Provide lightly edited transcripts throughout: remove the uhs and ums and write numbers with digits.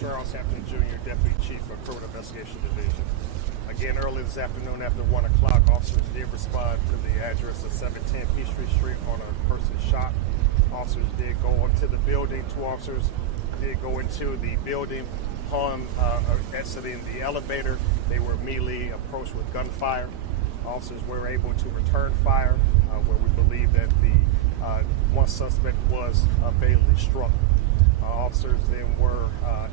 Charles Hampton, Jr., Deputy Chief of Criminal Investigation Division. Again, early this afternoon after 1 o'clock, officers did respond to the address of 710 Peachtree Street on a person shot. Officers did go into the building. 2 officers did go into the building. Upon exiting the elevator, they were immediately approached with gunfire. Officers were able to return fire, where we believe that the one suspect was fatally struck. Officers then were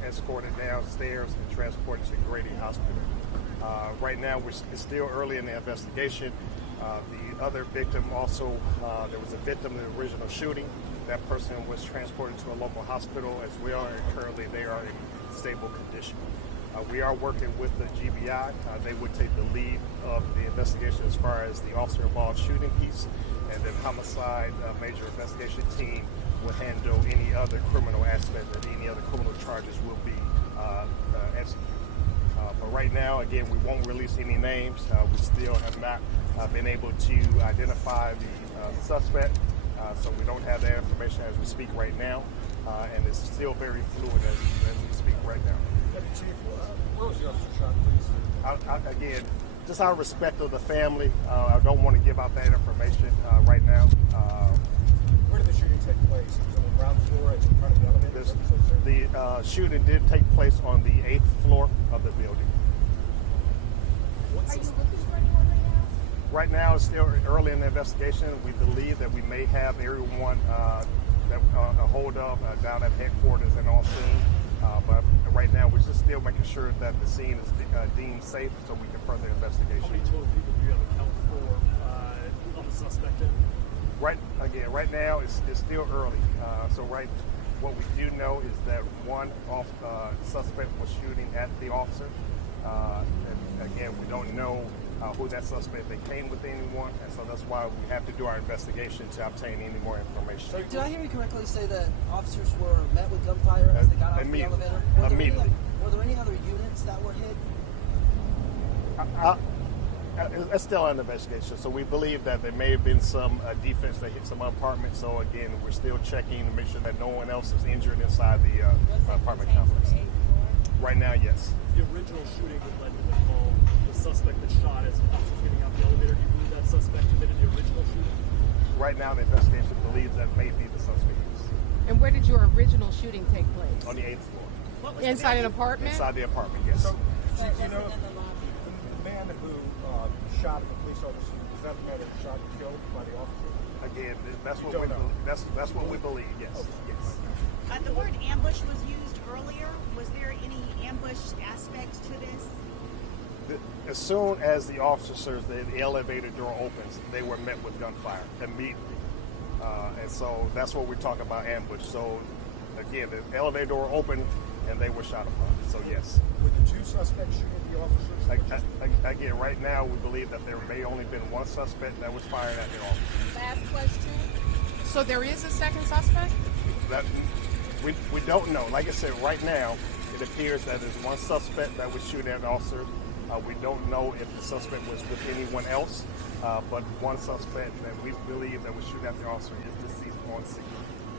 escorted downstairs and transported to Grady Hospital. Right now, it's still early in the investigation. The other victim also, there was a victim in the original shooting. That person was transported to a local hospital as well, and currently they are in stable condition. We are working with the GBI. They would take the lead of the investigation as far as the officer-involved shooting piece, and then homicide major investigation team will handle any other criminal aspect, and any other criminal charges will be executed. But right now, again, we won't release any names. We still have not been able to identify the suspect, so we don't have that information as we speak right now, and it's still very fluid as we speak right now. Chief, where was the officer shot, please? Again, just out of respect of the family, I don't want to give out that information right now. Where did the shooting take place? Was it on the ground floor, in front of the elevator? The shooting did take place on the 8th floor of the building. Are you looking for anyone right now? Right now, it's still early in the investigation. We believe that we may have everyone that a hold of down at headquarters and on scene. But right now, we're just still making sure that the scene is deemed safe so we can further investigation. How many total people do you have account for on the suspect? Right now, it's still early. What we do know is that one suspect was shooting at the officer. And again, we don't know who that suspect, they came with anyone, and so that's why we have to do our investigation to obtain any more information. So did I hear you correctly say that officers were met with gunfire as they got out of the elevator? Were there any other units that were hit? It's still under investigation, so we believe that there may have been some defense that hit some apartments. So again, we're still checking to make sure that no one else is injured inside the apartment complex. Right now, yes. The original shooting that led to the call, the suspect that shot as officers getting out the elevator, do you believe that suspect committed the original shooting? Right now, the investigation believes that may be the suspect. And where did your original shooting take place? On the 8th floor. Inside an apartment? Inside the apartment, yes. So, you know, the man who shot at the police officer, is that the man that shot and killed by the officer? Again, that's what we believe, yes. Okay. Yes. The word ambush was used earlier. Was there any ambush aspect to this? As soon as the officers, the elevator door opens, they were met with gunfire immediately. And so that's what we're talking about, ambush. So again, the elevator door opened and they were shot upon. So yes. Were the 2 suspects shooting the officers? Again, right now we believe that there may only been one suspect that was firing at the officer. Last question. So there is a second suspect? We don't know. Like I said, right now it appears that there's one suspect that was shooting at officers. We don't know if the suspect was with anyone else, but one suspect that we believe that was shooting at the officer is deceased on scene.